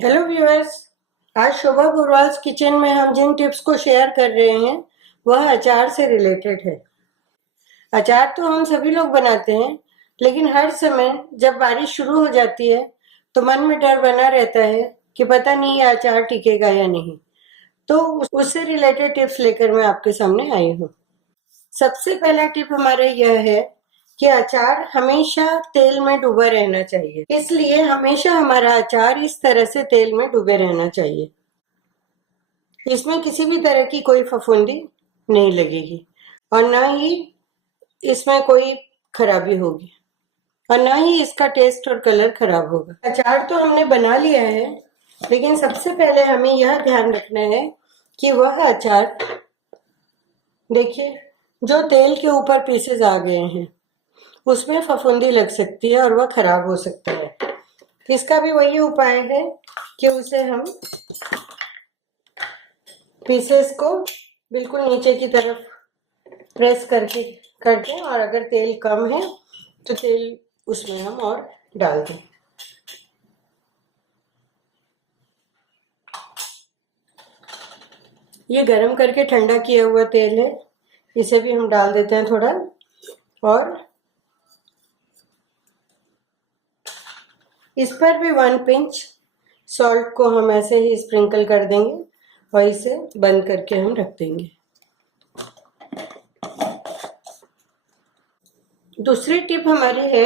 Hello viewers. आज शोभा बुरवाल्स kitchen में हम जिन टिप्स को शेयर कर रहे हैं वह अचार से रिलेटेड है। अचार तो हम सभी लोग बनाते हैं, लेकिन हर समय जब बारिश शुरू हो जाती है तो मन में डर बना रहता है कि पता नहीं ये अचार टिकेगा या नहीं। तो उससे रिलेटेड टिप्स लेकर मैं आपके सामने आई हूँ। सबसे पहला टिप हमारा यह है कि अचार हमेशा तेल में डूबा रहना चाहिए, इसलिए हमेशा हमारा अचार इस तरह से तेल में डूबे रहना चाहिए। इसमें किसी भी तरह की कोई फफूंदी नहीं लगेगी और ना ही इसमें कोई खराबी होगी और ना ही इसका टेस्ट और कलर खराब होगा। अचार तो हमने बना लिया है, लेकिन सबसे पहले हमें यह ध्यान रखना है कि वह अचार, देखिए, जो तेल के ऊपर पीसेज आ गए हैं उसमें फफूंदी लग सकती है और वह खराब हो सकता है। इसका भी वही उपाय है कि उसे हम पीसेस को बिल्कुल नीचे की तरफ प्रेस करके कर दें और अगर तेल कम है तो तेल उसमें हम और डाल दें। ये गरम करके ठंडा किया हुआ तेल है, इसे भी हम डाल देते हैं थोड़ा, और इस पर भी 1 पिंच सॉल्ट को हम ऐसे ही स्प्रिंकल कर देंगे और इसे बंद करके हम रख देंगे। दूसरी टिप हमारी है,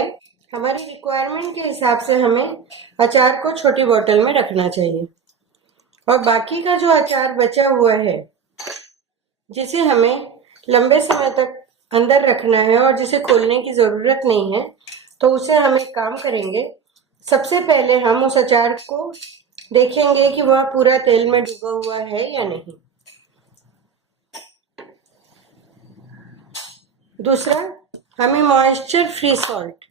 हमारी रिक्वायरमेंट के हिसाब से हमें अचार को छोटी बोतल में रखना चाहिए और बाकी का जो अचार बचा हुआ है जिसे हमें लंबे समय तक अंदर रखना है और जिसे खोलने की ज़रूरत नहीं है, तो उसे हम एक काम करेंगे। सबसे पहले हम उस अचार को देखेंगे कि वह पूरा तेल में डूबा हुआ है या नहीं। दूसरा, हमें मॉइस्चर फ्री सॉल्ट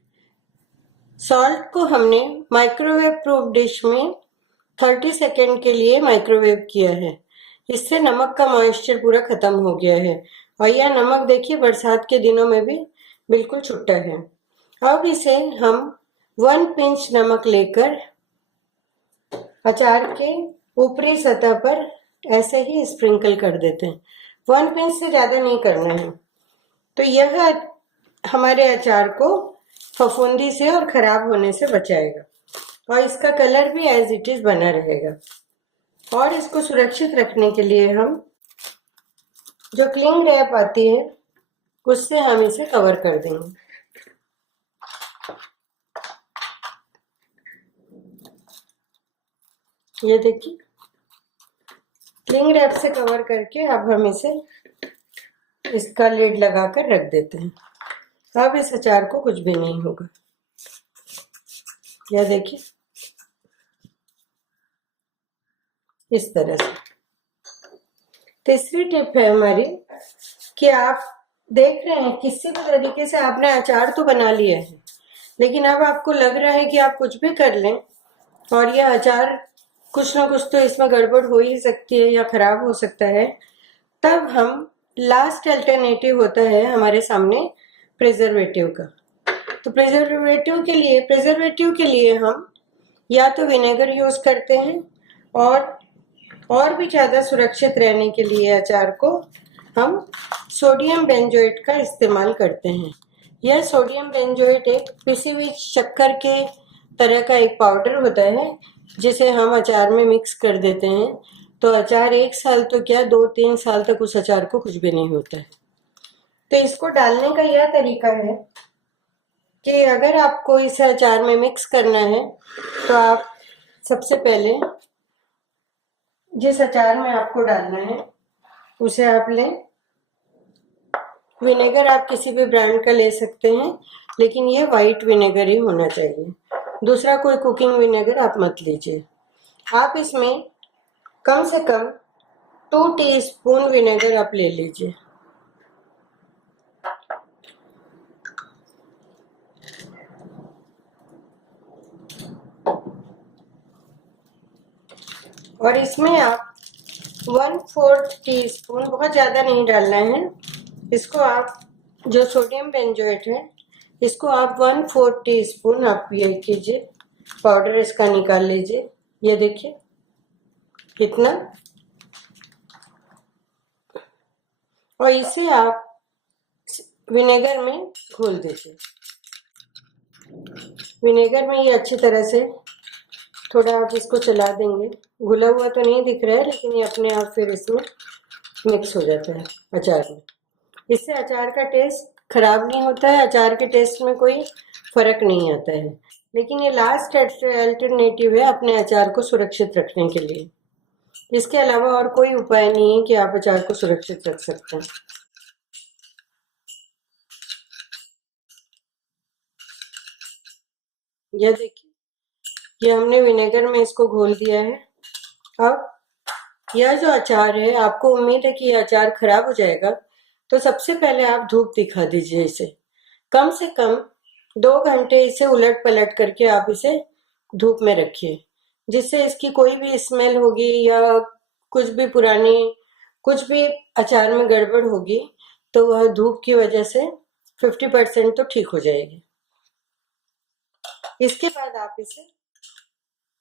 को हमने माइक्रोवेव प्रूफ डिश में 30 सेकेंड के लिए माइक्रोवेव किया है। इससे नमक का मॉइस्चर पूरा खत्म हो गया है और यह नमक देखिए बरसात के दिनों में भी बिल्कुल छुट्टा है। अब इसे हम 1 पिंच नमक लेकर अचार के ऊपरी सतह पर ऐसे ही स्प्रिंकल कर देते हैं। 1 पिंच से ज़्यादा नहीं करना है, तो यह हमारे अचार को फफूंदी से और खराब होने से बचाएगा और इसका कलर भी एज इट इज बना रहेगा। और इसको सुरक्षित रखने के लिए हम जो क्लिंग रैप आती है उससे हम इसे कवर कर देंगे। ये देखिए, क्लिंग रैप से कवर करके अब हम इसे इसका लिड लगाकर रख देते हैं। अब इस अचार को कुछ भी नहीं होगा। यह देखिए, इस तरह से। तीसरी टिप है हमारी कि आप देख रहे हैं किसी भी तरीके से आपने अचार तो बना लिया है, लेकिन अब आपको लग रहा है कि आप कुछ भी कर लें और यह अचार कुछ ना कुछ तो इसमें गड़बड़ हो ही सकती है या खराब हो सकता है। तब हम लास्ट अल्टरनेटिव होता है हमारे सामने प्रिजर्वेटिव का। तो प्रिजर्वेटिव के लिए हम या तो विनेगर यूज करते हैं और भी ज़्यादा सुरक्षित रहने के लिए अचार को हम सोडियम बेंजोएट का इस्तेमाल करते हैं। यह सोडियम बेंजोएट एक पिसी हुई शक्कर के तरह का एक पाउडर होता है जिसे हम अचार में मिक्स कर देते हैं, तो अचार 1 साल तो क्या 2-3 साल तक उस अचार को कुछ भी नहीं होता है। तो इसको डालने का यह तरीका है कि अगर आपको इसे अचार में मिक्स करना है तो आप सबसे पहले जिस अचार में आपको डालना है उसे आप लें। विनेगर आप किसी भी ब्रांड का ले सकते हैं, लेकिन ये वाइट विनेगर ही होना चाहिए। दूसरा कोई कुकिंग विनेगर आप मत लीजिए। आप इसमें कम से कम 2 टीस्पून विनेगर आप ले लीजिए। और इसमें आप 1/4 टीस्पून, बहुत ज़्यादा नहीं डालना है इसको, आप जो सोडियम बेंजोएट है इसको आप 1/4 टीस्पून आप ये कीजिए, पाउडर इसका निकाल लीजिए ये देखिए कितना, और इसे आप विनेगर में घोल दीजिए। विनेगर में ये अच्छी तरह से थोड़ा आप इसको चला देंगे। घुला हुआ तो नहीं दिख रहा है, लेकिन ये अपने आप फिर इसमें मिक्स हो जाता है अचार में। इससे अचार का टेस्ट खराब नहीं होता है, अचार के टेस्ट में कोई फर्क नहीं आता है। लेकिन ये लास्ट अल्टरनेटिव है अपने अचार को सुरक्षित रखने के लिए। इसके अलावा और कोई उपाय नहीं है कि आप अचार को सुरक्षित रख सकते हैं। यह देखिए, ये हमने विनेगर में इसको घोल दिया है। अब यह जो अचार है, आपको उम्मीद है कि यह अचार खराब हो जाएगा, तो सबसे पहले आप धूप दिखा दीजिए इसे। कम से कम 2 घंटे इसे उलट पलट करके आप इसे धूप में रखिए, जिससे इसकी कोई भी स्मेल होगी या कुछ भी पुरानी कुछ भी अचार में गड़बड़ होगी तो वह धूप की वजह से 50% तो ठीक हो जाएगी। इसके बाद आप इसे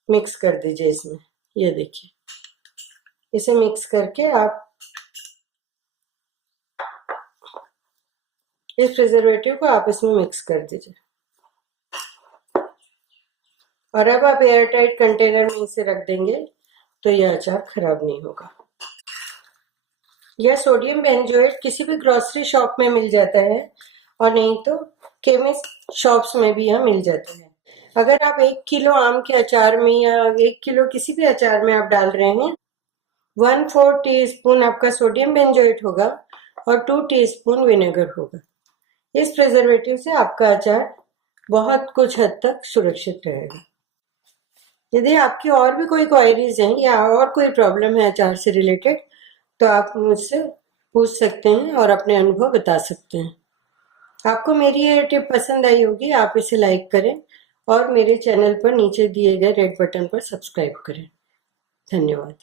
मिक्स कर दीजिए इसमें। ये देखिए, इसे मिक्स करके आप इस प्रिजर्वेटिव को आप इसमें मिक्स कर दीजिए। और अब आप एयर टाइट कंटेनर में इसे रख देंगे तो यह अचार खराब नहीं होगा। यह सोडियम बेंजोएट किसी भी ग्रोसरी शॉप में मिल जाता है, और नहीं तो केमिस्ट शॉप्स में भी यह मिल जाता है। अगर आप 1 किलो आम के अचार में या 1 किलो किसी भी अचार में आप डाल रहे हैं, 1/4 टीस्पून आपका सोडियम बेंजोएट होगा और 2 टीस्पून विनेगर होगा। इस प्रिजर्वेटिव से आपका अचार बहुत कुछ हद तक सुरक्षित रहेगा। यदि आपकी और भी कोई क्वेरीज हैं या और कोई प्रॉब्लम है अचार से रिलेटेड, तो आप मुझसे पूछ सकते हैं और अपने अनुभव बता सकते हैं। आपको मेरी ये टिप पसंद आई होगी, आप इसे लाइक करें और मेरे चैनल पर नीचे दिए गए रेड बटन पर सब्सक्राइब करें। धन्यवाद।